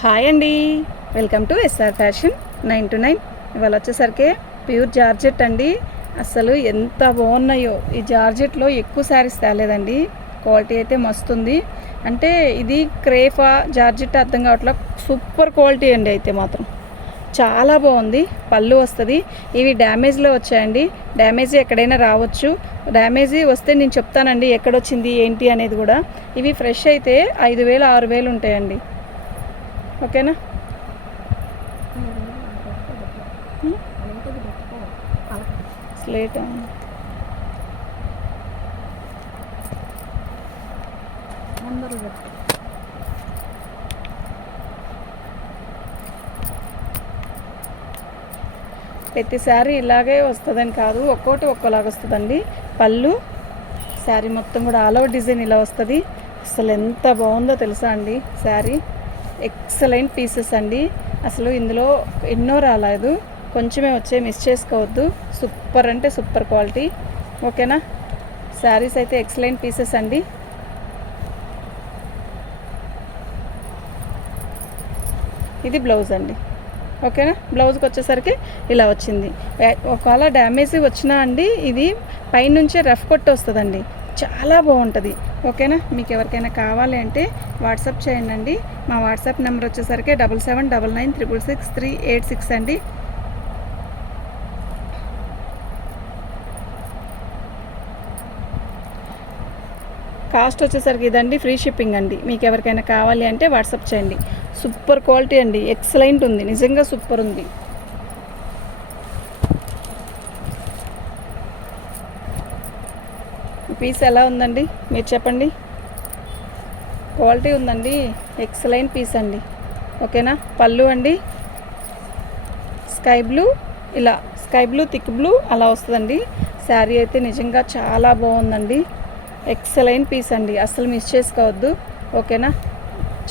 Hi అండి. Welcome to SR fashion nine to nine. ఇవాళ వచ్చేసరికి ప్యూర్ జార్జెట్ అండి. అసలు ఎంత బాగున్నాయో. ఈ జార్జెట్లో ఎక్కువ శారీస్ తేలేదండి. క్వాలిటీ అయితే మస్తుంది. అంటే ఇది క్రేఫా జార్జెట్ అర్థం కావట్లా సూపర్ క్వాలిటీ అండి అయితే మాత్రం. చాలా బాగుంది. పళ్ళు వస్తుంది. ఇవి డ్యామేజ్లో వచ్చాయండి. డ్యామేజ్ ఎక్కడైనా రావచ్చు. డ్యామేజ్ వస్తే నేను చెప్తానండి ఎక్కడొచ్చింది ఏంటి అనేది కూడా. ఇవి ఫ్రెష్ అయితే ఐదు వేలు ఆరు వేలు ఉంటాయండి. ఓకేనా? స్లేట్? ప్రతిసారి ఇలాగే వస్తుందని కాదు ఒక్కోటి ఒక్కోలాగా వస్తుందండి. పళ్ళు శారీ మొత్తం కూడా ఆల్ ఓవర్ డిజైన్ ఇలా వస్తుంది. అసలు ఎంత బాగుందో తెలుసా అండి శారీ? ఎక్సలెంట్ పీసెస్ అండి. అసలు ఇందులో ఎన్నో రాలేదు. కొంచెమే వచ్చే మిస్ చేసుకోవద్దు. సూపర్ అంటే సూపర్ క్వాలిటీ. ఓకేనా? శారీస్ అయితే ఎక్సలెంట్ పీసెస్ అండి. ఇది బ్లౌజ్ అండి. ఓకేనా? బ్లౌజ్కి వచ్చేసరికి ఇలా వచ్చింది. ఒకవేళ డ్యామేజ్ వచ్చినా అండి ఇది పైనుంచే రఫ్ కొట్టి వస్తుందండి. చాలా బాగుంటుంది. ఓకేనా? మీకు ఎవరికైనా కావాలి అంటే వాట్సాప్ చేయండి అండి మా వాట్సాప్ నెంబర్ వచ్చేసరికి double seven double nine triple six three eight six అండి. కాస్ట్ వచ్చేసరికి ఇదండి ఫ్రీ షిప్పింగ్ అండి. మీకు ఎవరికైనా కావాలి అంటే వాట్సాప్ చేయండి. సూపర్ క్వాలిటీ అండి ఎక్సలెంట్ ఉంది. నిజంగా సూపర్ ఉంది. పీస్ ఎలా ఉందండి? మీరు చెప్పండి. క్వాలిటీ ఉందండి. ఎక్సలైన్ పీస్ అండి. ఓకేనా? పళ్ళు అండి. స్కై బ్లూ ఇలా స్కై బ్లూ థిక్ బ్లూ అలా వస్తుందండి. శారీ అయితే నిజంగా చాలా బాగుందండి. ఎక్సలైన్ పీస్ అండి. అస్సలు మిస్ చేసుకోవద్దు. ఓకేనా?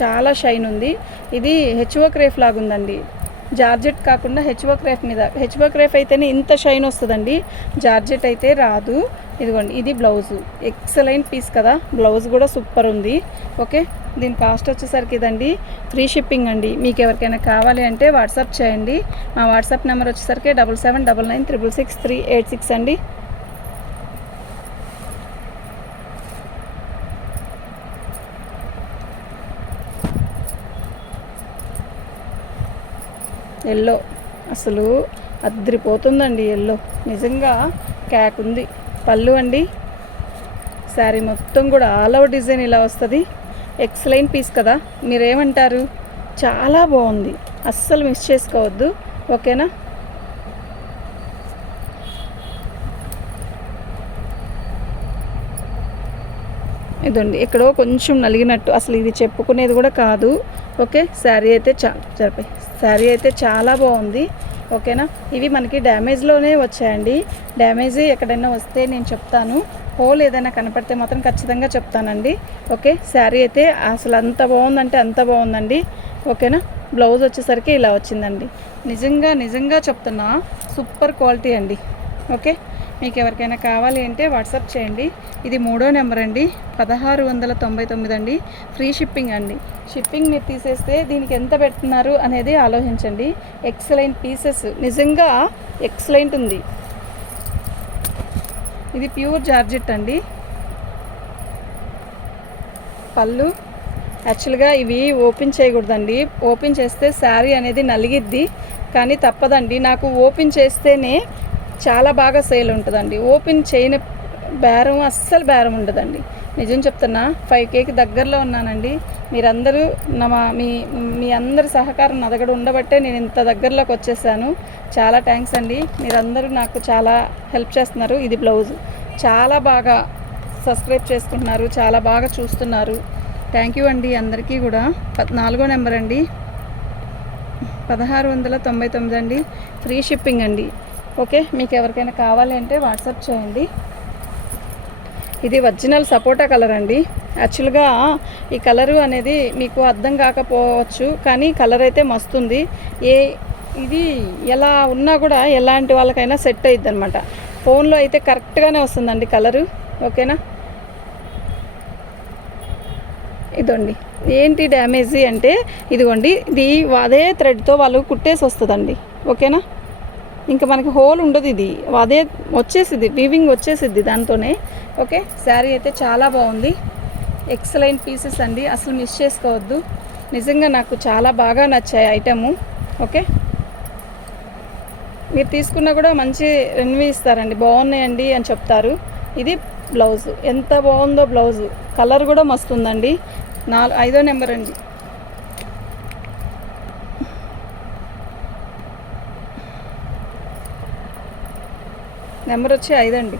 చాలా షైన్ ఉంది. ఇది హెచ్ఓ క్రేఫ్ లాగుందండి జార్జెట్ కాకుండా హెచ్ఓ క్రేఫ్ మీద హెచ్ఓ క్రేఫ్ అయితేనే ఇంత షైన్ వస్తుందండి. జార్జెట్ అయితే రాదు. ఇదిగోండి ఇది బ్లౌజ్. ఎక్సలెంట్ పీస్ కదా. బ్లౌజ్ కూడా సూపర్ ఉంది. ఓకే దీని కాస్ట్ వచ్చేసరికి ఇదండి. ఫ్రీ షిప్పింగ్ అండి. మీకు ఎవరికైనా కావాలి అంటే వాట్సాప్ చేయండి. మా వాట్సాప్ నెంబర్ వచ్చేసరికి double seven double nine triple six three eight six అండి. ఎల్లో అసలు అద్రిపోతుందండి ఎల్లో నిజంగా క్యాక్ ఉంది. పళ్ళు అండి. శారీ మొత్తం కూడా ఆల్ ఓవర్ డిజైన్ ఇలా వస్తుంది. ఎక్సలెంట్ పీస్ కదా మీరేమంటారు? చాలా బాగుంది. అస్సలు మిస్ చేసుకోవద్దు. ఓకేనా? ఇదండి ఎక్కడో కొంచెం నలిగినట్టు. అసలు ఇది చెప్పుకునేది కూడా కాదు. ఓకే శారీ అయితే చా జరిపాయి శారీ అయితే చాలా బాగుంది. ఓకేనా? ఇవి మనకి డ్యామేజ్లోనే వచ్చాయండి. డ్యామేజ్ ఎక్కడైనా వస్తే నేను చెప్తాను. హోల్ ఏదైనా కనపడితే మాత్రం ఖచ్చితంగా చెప్తానండి. ఓకే? శారీ అయితే అసలు అంత బాగుందంటే అంత బాగుందండి. ఓకేనా? బ్లౌజ్ వచ్చేసరికి ఇలా వచ్చిందండి. నిజంగా నిజంగా చెప్తున్నా సూపర్ క్వాలిటీ అండి. ఓకే? మీకు ఎవరికైనా కావాలి అంటే వాట్సాప్ చేయండి. ఇది మూడో నెంబర్ అండి. పదహారు వందల తొంభై తొమ్మిది అండి. ఫ్రీ షిప్పింగ్ అండి. షిప్పింగ్ మీరు తీసేస్తే దీనికి ఎంత పెడుతున్నారు అనేది ఆలోచించండి. Excellent pieces. నిజంగా ఎక్సలెంట్ ఉంది. ఇది ప్యూర్ జార్జెట్ అండి. పళ్ళు. యాక్చువల్గా ఇవి ఓపెన్ చేయకూడదండి. ఓపెన్ చేస్తే శారీ అనేది నలిగిద్ది. కానీ తప్పదండి. నాకు ఓపెన్ చేస్తేనే చాలా బాగా సేల్ ఉంటుందండి. ఓపెన్ చేయని బేరం అస్సలు బేరం ఉండదండి. నిజం చెప్తున్నా ఫైవ్ కేకి దగ్గరలో ఉన్నానండి. మీరందరూ నా మీ మీ అందరి సహకారం నా దగ్గర ఉండబట్టే నేను ఇంత దగ్గరలోకి వచ్చేసాను. చాలా థ్యాంక్స్ అండి. మీరందరూ నాకు చాలా హెల్ప్ చేస్తున్నారు. ఇది బ్లౌజ్ చాలా బాగా సబ్స్క్రైబ్ చేసుకుంటున్నారు. చాలా బాగా చూస్తున్నారు. థ్యాంక్ యూ అండి అందరికీ కూడా. పద్ నాలుగో నెంబర్ అండి. పదహారు వందల తొంభై తొమ్మిది అండి. ఫ్రీ షిప్పింగ్ అండి. ఓకే మీకు ఎవరికైనా కావాలి అంటే వాట్సాప్ చేయండి. ఇది ఒరిజినల్ సపోటా కలర్ అండి. యాక్చువల్గా ఈ కలరు అనేది మీకు అర్థం కాకపోవచ్చు కానీ కలర్ అయితే మస్తుంది ఏ ఇది ఎలా ఉన్నా కూడా ఎలాంటి వాళ్ళకైనా సెట్ అయ్యిద్ది అనమాట ఫోన్లో అయితే కరెక్ట్గానే వస్తుందండి కలరు. ఓకేనా? ఇదండి. ఏంటి డ్యామేజీ అంటే ఇదిగోండి ఇది అదే థ్రెడ్తో వాళ్ళు కుట్టేసి వస్తుందండి. ఓకేనా? ఇంకా మనకి హోల్ ఉండదు ఇది. అదే వచ్చేసింది వీవింగ్ వచ్చేసిద్ది దాంతోనే. ఓకే శారీ అయితే చాలా బాగుంది. ఎక్సలెంట్ పీసెస్ అండి. అసలు మిస్ చేసుకోవద్దు. నిజంగా నాకు చాలా బాగా నచ్చాయి ఐటము. ఓకే. మీరు తీసుకున్నా కూడా మంచి రెన్యూ ఇస్తారండి. బాగున్నాయండి అని చెప్తారు. ఇది బ్లౌజు ఎంత బాగుందో బ్లౌజు కలర్ కూడా మస్తుందండి. నాలుగు ఐదో నెంబర్ అండి. నెంబర్ వచ్చి ఐదండి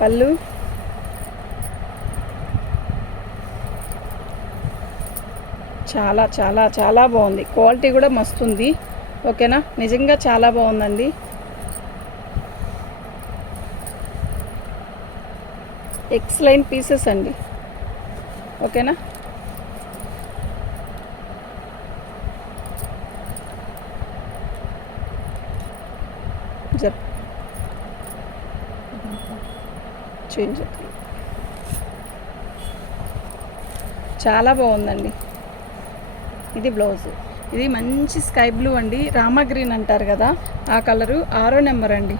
పళ్ళు. చాలా చాలా చాలా బాగుంది. క్వాలిటీ కూడా మస్తుంది. ఓకేనా? నిజంగా చాలా బాగుందండి. ఎక్స్లైన్ పీసెస్ అండి. ఓకేనా? జప్ చేంజ్ చాలా బాగుందండి. ఇది బ్లౌజ్ ఇది మంచి స్కై బ్లూ అండి. రామా గ్రీన్ అంటారు కదా ఆ కలరు ఆరో నెంబర్ అండి.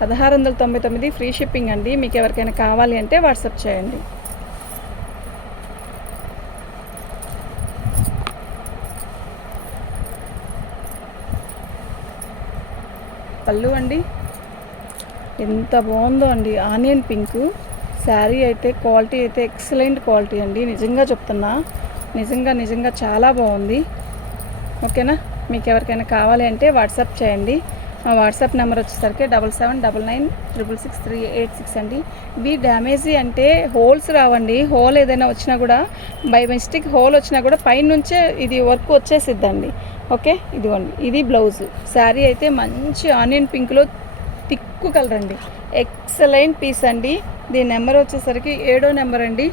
పదహారు వందల తొంభై తొమ్మిది ఫ్రీ షిప్పింగ్ అండి. మీకు ఎవరికైనా కావాలి అంటే వాట్సాప్ చేయండి. పళ్ళు అండి. ఎంత బాగుందో అండి. Onion pink. శారీ అయితే క్వాలిటీ అయితే ఎక్సలెంట్ క్వాలిటీ అండి. నిజంగా చెప్తున్నా. నిజంగా నిజంగా చాలా బాగుంది. ఓకేనా? మీకు ఎవరికైనా కావాలి అంటే వాట్సాప్ చేయండి. మా వాట్సాప్ నెంబర్ వచ్చేసరికి double seven double nine triple six three eight six అండి. ఇవి డ్యామేజీ అంటే హోల్స్ రావండి. హోల్ ఏదైనా వచ్చినా కూడా బై మిస్టేక్ హోల్ వచ్చినా కూడా పైనుంచే ఇది వర్క్ వచ్చేసిద్దండి. ఓకే? ఇదిగోండి. ఇది బ్లౌజ్. శారీ అయితే మంచి ఆనియన్ పింక్లో తిక్కు కలర్ అండి. ఎక్సలెంట్ పీస్ అండి. దీని నెంబర్ వచ్చేసరికి ఏడో నెంబర్ అండి.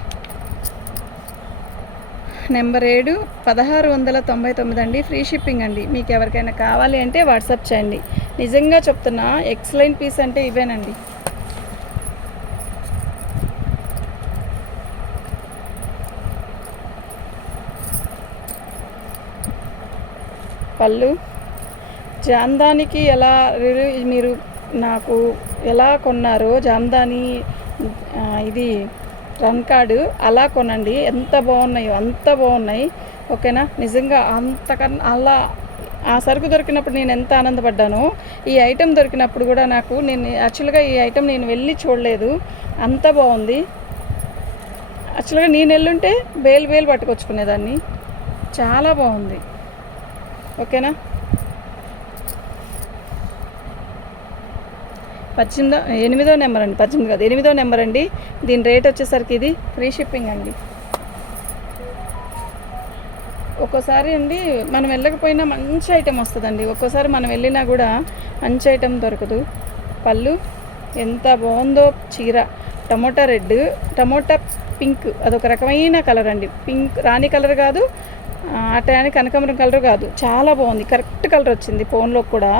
నెంబర్ ఏడు పదహారు వందల తొంభై తొమ్మిది అండి. ఫ్రీ షిప్పింగ్ అండి. మీకు ఎవరికైనా కావాలి అంటే వాట్సాప్ చేయండి. నిజంగా చెప్తున్నా ఎక్సలెంట్ పీస్ అంటే ఇవేనండి. పళ్ళు. జాందానికి ఎలా మీరు నాకు ఎలా కొన్నారో జాందాని ఇది రన్ కార్డు అలా కొనండి. ఎంత బాగున్నాయో అంత బాగున్నాయి. ఓకేనా? నిజంగా అంతకన్నా అలా ఆ సరుకు దొరికినప్పుడు నేను ఎంత ఆనందపడ్డానో ఈ ఐటెం దొరికినప్పుడు కూడా నాకు నేను యాక్చువల్గా ఈ ఐటెం నేను వెళ్ళి చూడలేదు. అంత బాగుంది. యాక్చువల్గా నేను వెళ్ళుంటే బేలు బేలు పట్టుకొచ్చుకునేదాన్ని. చాలా బాగుంది. ఓకేనా? పద్దెనిమిదో ఎనిమిదో నెంబర్ అండి పద్దెనిమిది కాదు ఎనిమిదో నెంబర్ అండి. దీని రేట్ వచ్చేసరికి ఇది ఫ్రీ షిప్పింగ్ అండి. ఒక్కోసారి అండి మనం వెళ్ళకపోయినా మంచి ఐటెం వస్తుందండి. ఒక్కోసారి మనం వెళ్ళినా కూడా మంచి ఐటెం దొరకదు. పళ్ళు ఎంత బాగుందో చీర. టమోటా రెడ్ టమోటా పింక్ అదొక రకమైన కలర్ అండి. పింక్ రాణి కలర్ కాదు ఆ, అటాని కనకాంబరం కలర్ కాదు. చాలా బాగుంది. కరెక్ట్ కలర్ వచ్చింది ఫోన్లో కూడా.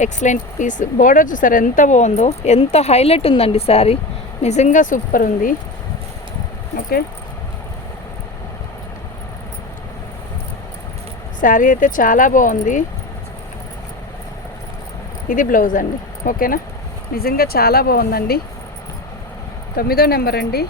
Excellent piece. బోర్డర్ చూసారు ఎంత బాగుందో. ఎంత హైలైట్ ఉందండి సారీ. నిజంగా సూపర్ ఉంది. ఓకే. శారీ అయితే చాలా బాగుంది. ఇది బ్లౌజ్ అండి. ఓకేనా? నిజంగా చాలా బాగుందండి. తొమ్మిదో నెంబర్ అండి.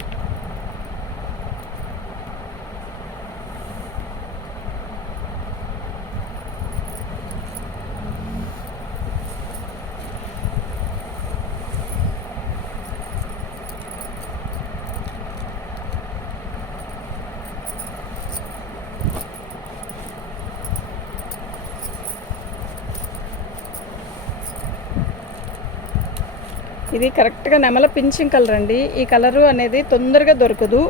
ఇది కరెక్ట్గా నెమల పింఛింగ్ కలర్ అండి. ఈ కలరు అనేది తొందరగా దొరకదు.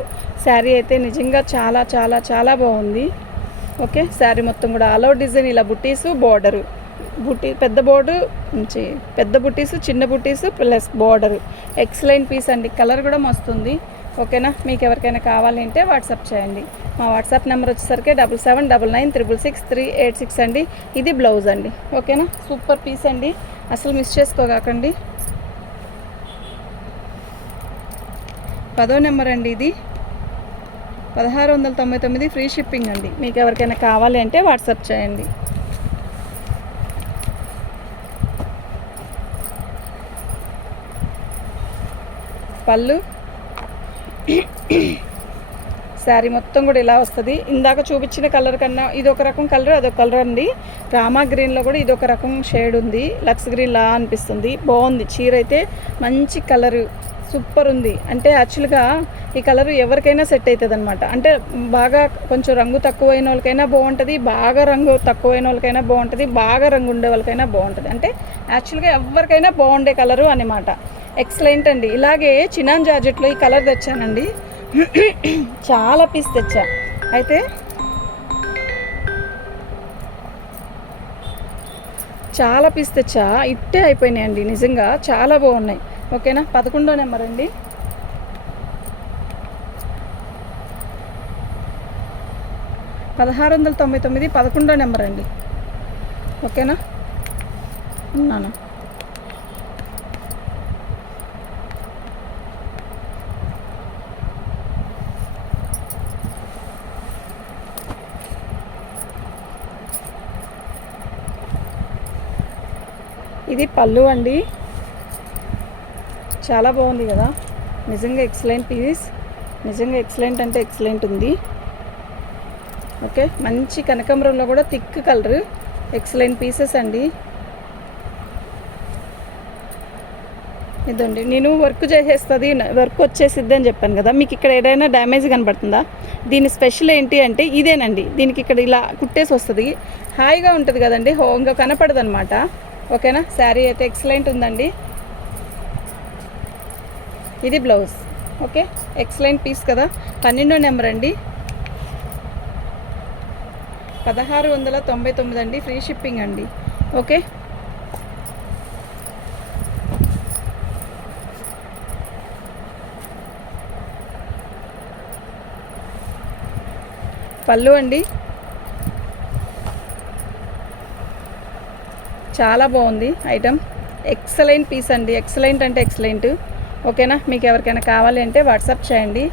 శారీ అయితే నిజంగా చాలా చాలా చాలా బాగుంది. ఓకే శారీ మొత్తం కూడా ఆల్ డిజైన్ ఇలా బుట్టీసు బార్డరు. బుట్టి పెద్ద బోర్డు నుంచి పెద్ద బుట్టీసు చిన్న బుట్టీసు ప్లస్ బార్డరు. ఎక్సలెంట్ పీస్ అండి. కలర్ కూడా మస్తుంది. ఓకేనా? మీకు ఎవరికైనా కావాలి అంటే వాట్సాప్ చేయండి. మా వాట్సాప్ నెంబర్ వచ్చేసరికి double seven double nine triple six three eight six అండి. ఇది బ్లౌజ్ అండి. ఓకేనా? సూపర్ పీస్ అండి. అసలు మిస్ చేసుకోగాకండి. పదో నెంబర్ అండి ఇది. పదహారు వందల తొంభై తొమ్మిది ఫ్రీ షిప్పింగ్ అండి. మీకు ఎవరికైనా కావాలి అంటే వాట్సాప్ చేయండి. పళ్ళు. శారీ మొత్తం కూడా ఇలా వస్తుంది. ఇందాక చూపించిన కలర్ కన్నా ఇది ఒక రకం కలర్ అదొక కలర్ అండి. రామా గ్రీన్లో కూడా ఇది ఒక రకం షేడ్ ఉంది. లక్స్ గ్రీన్ లా అనిపిస్తుంది. బాగుంది. చీర అయితే మంచి కలర్. సూపర్ ఉంది. అంటే యాక్చువల్గా ఈ కలర్ ఎవరికైనా సెట్ అవుతుంది అనమాట అంటే బాగా కొంచెం రంగు తక్కువైన వాళ్ళకైనా బాగుంటుంది బాగా రంగు తక్కువైన వాళ్ళకైనా బాగుంటుంది బాగా రంగు ఉండే వాళ్ళకైనా బాగుంటుంది. అంటే యాక్చువల్గా ఎవరికైనా బాగుండే కలరు అనమాట ఎక్సలెంట్ అండి. ఇలాగే చినాన్ జార్జెట్లో ఈ కలర్ తెచ్చానండి. చాలా పీస్ తెచ్చా. అయితే చాలా పీస్ తెచ్చా. ఇట్టే అయిపోయినాయండి నిజంగా. చాలా బాగున్నాయి. ఓకేనా? పదకొండో నెంబర్ అండి. పదహారు వందల తొంభై తొమ్మిది పదకొండో నెంబర్ అండి. ఓకేనా? ఉన్నాను? ఇది పళ్ళు అండి. చాలా బాగుంది కదా. నిజంగా ఎక్సలెంట్ పీస్ నిజంగా ఎక్సలెంట్ అంటే ఎక్సలెంట్ ఉంది. ఓకే మంచి కనకాంబరంలో కూడా థిక్ కలర్ ఎక్సలెంట్ పీసెస్ అండి. ఇదండి. నేను వర్క్ చేసేస్తుంది వర్క్ వచ్చేసిద్ది అని చెప్పాను కదా. మీకు ఇక్కడ ఏదైనా డ్యామేజ్ కనబడుతుందా? దీని స్పెషల్ ఏంటి అంటే ఇదేనండి. దీనికి ఇక్కడ ఇలా కుట్టేసి వస్తుంది. హాయిగా ఉంటుంది కదండి. హో ఇంకా కనపడదు అనమాట ఓకేనా శారీ అయితే ఎక్సలెంట్ ఉందండి. ఇది బ్లౌజ్. ఓకే? ఎక్సలెంట్ పీస్ కదా? పన్నెండో నెంబర్ అండి. పదహారు వందల తొంభై తొమ్మిది అండి. ఫ్రీ షిప్పింగ్ అండి. ఓకే? పళ్ళు అండి. చాలా బాగుంది ఐటమ్. ఎక్సలెంట్ పీస్ అండి. ఎక్సలెంట్ అంటే ఎక్సలెంట్ ఓకేనా? మీకు ఎవరికైనా కావాలి అంటే వాట్సాప్ చేయండి.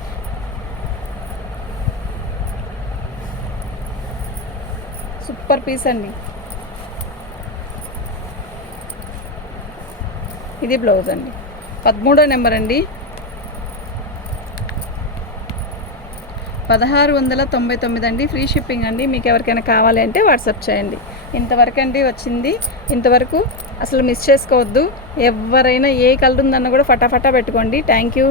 సూపర్ పీస్ అండి. ఇది బ్లౌజ్ అండి. పదమూడో నెంబర్ అండి. పదహారు వందల తొంభై తొమ్మిది అండి. ఫ్రీ షిప్పింగ్ అండి. మీకు ఎవరికైనా కావాలి అంటే వాట్సాప్ చేయండి. ఇంతవరకు అండి వచ్చింది. ఇంతవరకు అసలు మిస్ చేసుకోవద్దు. ఎవరైనా ఏ కలర్ ఉందన్నా కూడా ఫటాఫటా పెట్టుకోండి. Thank you